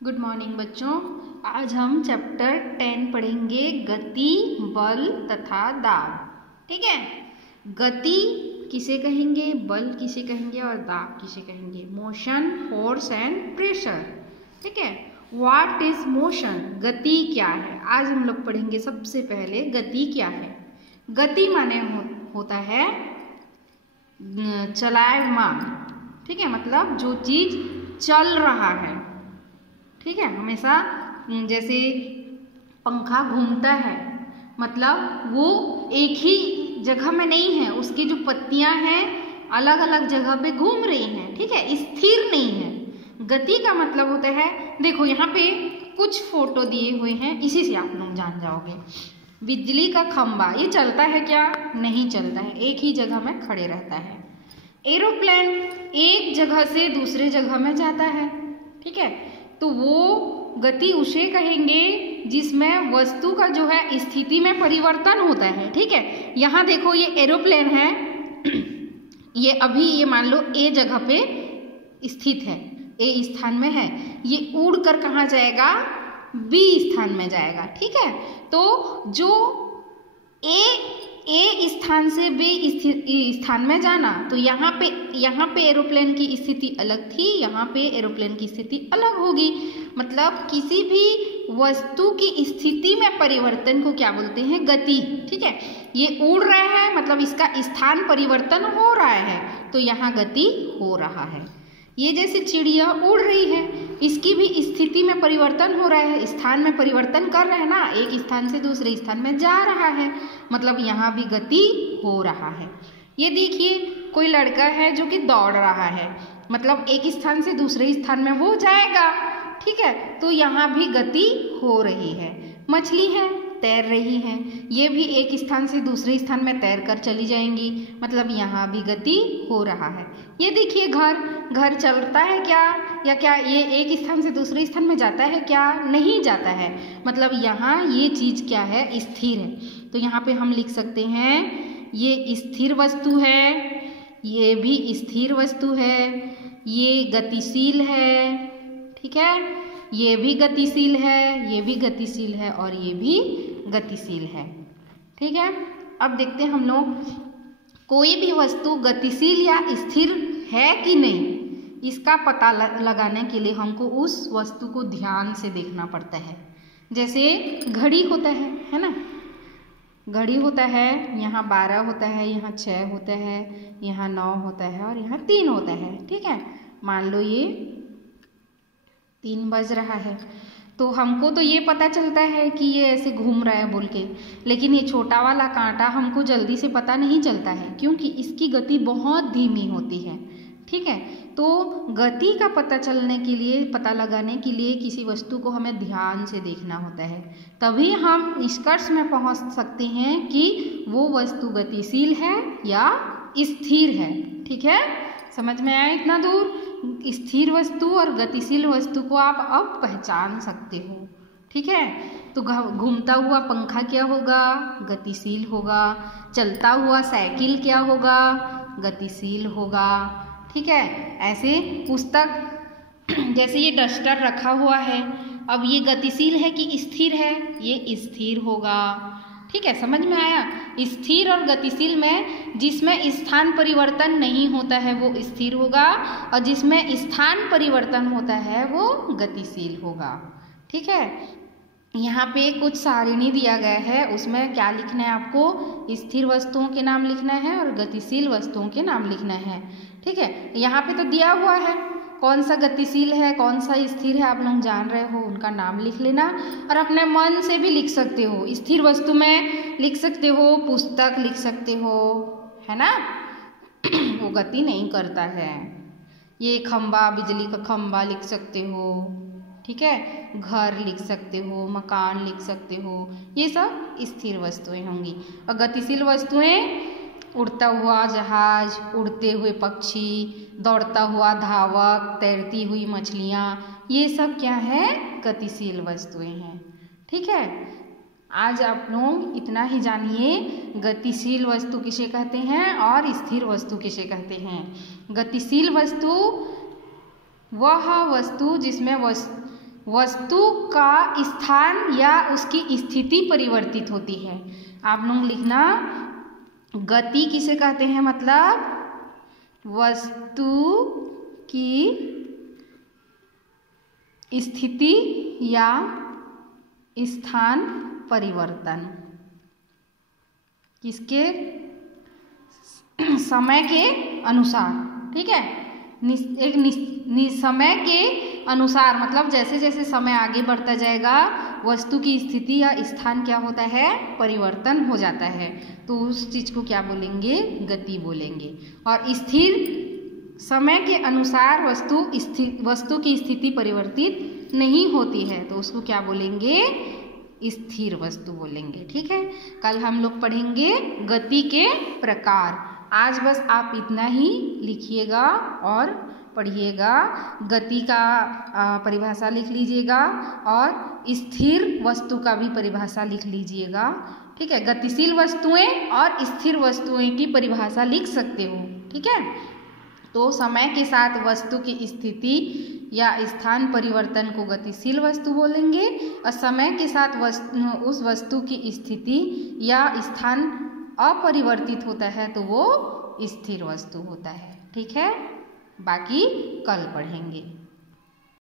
Good morning बच्चों। आज हम चैप्टर 10 पढ़ेंगे गति, बल तथा दाब। ठीक है। गति किसे कहेंगे, बल किसे कहेंगे और दाब किसे कहेंगे। Motion, force and pressure. ठीक है। व्हाट इज मोशन, गति क्या है। आज हम लोग पढ़ेंगे सबसे पहले गति क्या है। गति माने होता है चलायमान। ठीक है, मतलब जो चीज चल रहा है। ठीक है, हमेशा जैसे पंखा घूमता है, मतलब वो एक ही जगह में नहीं है, उसकी जो पत्तियां हैं अलग अलग जगह पे घूम रही हैं। ठीक है, स्थिर नहीं है। गति का मतलब होता है, देखो यहाँ पे कुछ फोटो दिए हुए हैं, इसी से आप लोग जान जाओगे। बिजली का खंभा, ये चलता है क्या, नहीं चलता है, एक ही जगह में खड़े रहता है। एरोप्लेन एक जगह से दूसरे जगह में जाता है। ठीक है, तो वो गति उसे कहेंगे जिसमें वस्तु का जो है स्थिति में परिवर्तन होता है। ठीक है, यहाँ देखो ये एरोप्लेन है, ये अभी ये मान लो ए जगह पे स्थित है, ए स्थान में है, ये उड़ कर कहाँ जाएगा, बी स्थान में जाएगा। ठीक है, तो जो ए स्थान से बी स्थान में जाना, तो यहाँ पे एरोप्लेन की स्थिति अलग थी, यहाँ पे एरोप्लेन की स्थिति अलग होगी। मतलब किसी भी वस्तु की स्थिति में परिवर्तन को क्या बोलते हैं, गति। ठीक है, ये उड़ रहा है मतलब इसका स्थान परिवर्तन हो रहा है, तो यहाँ गति हो रहा है। ये जैसे चिड़िया उड़ रही है, इसकी भी स्थिति में परिवर्तन हो रहा है, स्थान में परिवर्तन कर रहा है ना, एक स्थान से दूसरे स्थान में जा रहा है, मतलब यहाँ भी गति हो रहा है। ये देखिए कोई लड़का है जो कि दौड़ रहा है, मतलब एक स्थान से दूसरे स्थान में वो जाएगा। ठीक है, तो यहाँ भी गति हो रही है। मछली है, तैर रही हैं, ये भी एक स्थान से दूसरे स्थान में तैर कर चली जाएंगी, मतलब यहाँ भी गति हो रहा है। ये देखिए घर चलता है क्या, या क्या ये एक स्थान से दूसरे स्थान में जाता है क्या, नहीं जाता है, मतलब यहाँ ये चीज़ क्या है, स्थिर है। तो यहाँ पे हम लिख सकते हैं ये स्थिर वस्तु है, ये भी स्थिर वस्तु है, ये गतिशील है। ठीक है, ये भी गतिशील है, ये भी गतिशील है और ये भी गतिशील है। ठीक है, अब देखते हैं हम लोग कोई भी वस्तु गतिशील या स्थिर है कि नहीं, इसका पता लगाने के लिए हमको उस वस्तु को ध्यान से देखना पड़ता है। जैसे घड़ी होता है ना, घड़ी होता है, यहाँ 12 होता है, यहाँ 6 होता है, यहाँ 9 होता है और यहाँ 3 होता है। ठीक है, मान लो ये 3 बज रहा है, तो हमको तो ये पता चलता है कि ये ऐसे घूम रहा है बोल के, लेकिन ये छोटा वाला कांटा हमको जल्दी से पता नहीं चलता है, क्योंकि इसकी गति बहुत धीमी होती है। ठीक है, तो गति का पता लगाने के लिए किसी वस्तु को हमें ध्यान से देखना होता है, तभी हम निष्कर्ष में पहुंच सकते हैं कि वो वस्तु गतिशील है या स्थिर है। ठीक है, समझ में आया इतना दूर। स्थिर वस्तु और गतिशील वस्तु को आप अब पहचान सकते हो। ठीक है, तो घूमता हुआ पंखा क्या होगा, गतिशील होगा। चलता हुआ साइकिल क्या होगा, गतिशील होगा। ठीक है, ऐसे पुस्तक जैसे ये डस्टर रखा हुआ है, अब ये गतिशील है कि स्थिर है, ये स्थिर होगा। ठीक है, समझ में आया। स्थिर और गतिशील में जिसमें स्थान परिवर्तन नहीं होता है वो स्थिर होगा, और जिसमें स्थान परिवर्तन होता है वो गतिशील होगा। ठीक है, यहाँ पे कुछ सारिणी दिया गया है, उसमें क्या लिखना है आपको, स्थिर वस्तुओं के नाम लिखना है और गतिशील वस्तुओं के नाम लिखना है। ठीक है, यहाँ पे तो दिया हुआ है कौन सा गतिशील है कौन सा स्थिर है, आप लोग जान रहे हो, उनका नाम लिख लेना। और अपने मन से भी लिख सकते हो, स्थिर वस्तु में लिख सकते हो, पुस्तक लिख सकते हो, है ना, वो गति नहीं करता है। ये खंबा, बिजली का खंबा लिख सकते हो। ठीक है, घर लिख सकते हो, मकान लिख सकते हो, ये सब स्थिर वस्तुएं होंगी। और गतिशील वस्तुएं उड़ता हुआ जहाज, उड़ते हुए पक्षी, दौड़ता हुआ धावक, तैरती हुई मछलियाँ, ये सब क्या है, गतिशील वस्तुएं हैं। ठीक है, आज आप लोग इतना ही जानिए गतिशील वस्तु किसे कहते हैं और स्थिर वस्तु किसे कहते हैं। गतिशील वस्तु वह वस्तु जिसमें वस्तु का स्थान या उसकी स्थिति परिवर्तित होती है। आप लोग लिखना, गति किसे कहते हैं, मतलब वस्तु की स्थिति या स्थान परिवर्तन किसके, समय के अनुसार। ठीक है, समय के अनुसार मतलब जैसे जैसे समय आगे बढ़ता जाएगा वस्तु की स्थिति या स्थान क्या होता है, परिवर्तन हो जाता है। तो उस चीज़ को क्या बोलेंगे, गति बोलेंगे। और स्थिर समय के अनुसार वस्तु की स्थिति परिवर्तित नहीं होती है, तो उसको क्या बोलेंगे, स्थिर वस्तु बोलेंगे। ठीक है, कल हम लोग पढ़ेंगे गति के प्रकार। आज बस आप इतना ही लिखिएगा और पढ़िएगा। गति का परिभाषा लिख लीजिएगा और स्थिर वस्तु का भी परिभाषा लिख लीजिएगा। ठीक है, गतिशील वस्तुएं और स्थिर वस्तुएं की परिभाषा लिख सकते हो। ठीक है, तो समय के साथ वस्तु की स्थिति या स्थान परिवर्तन को गतिशील वस्तु बोलेंगे और समय के साथ उस वस्तु की स्थिति या स्थान अपरिवर्तित होता है तो वो स्थिर वस्तु होता है। ठीक है, बाकी कल पढ़ेंगे।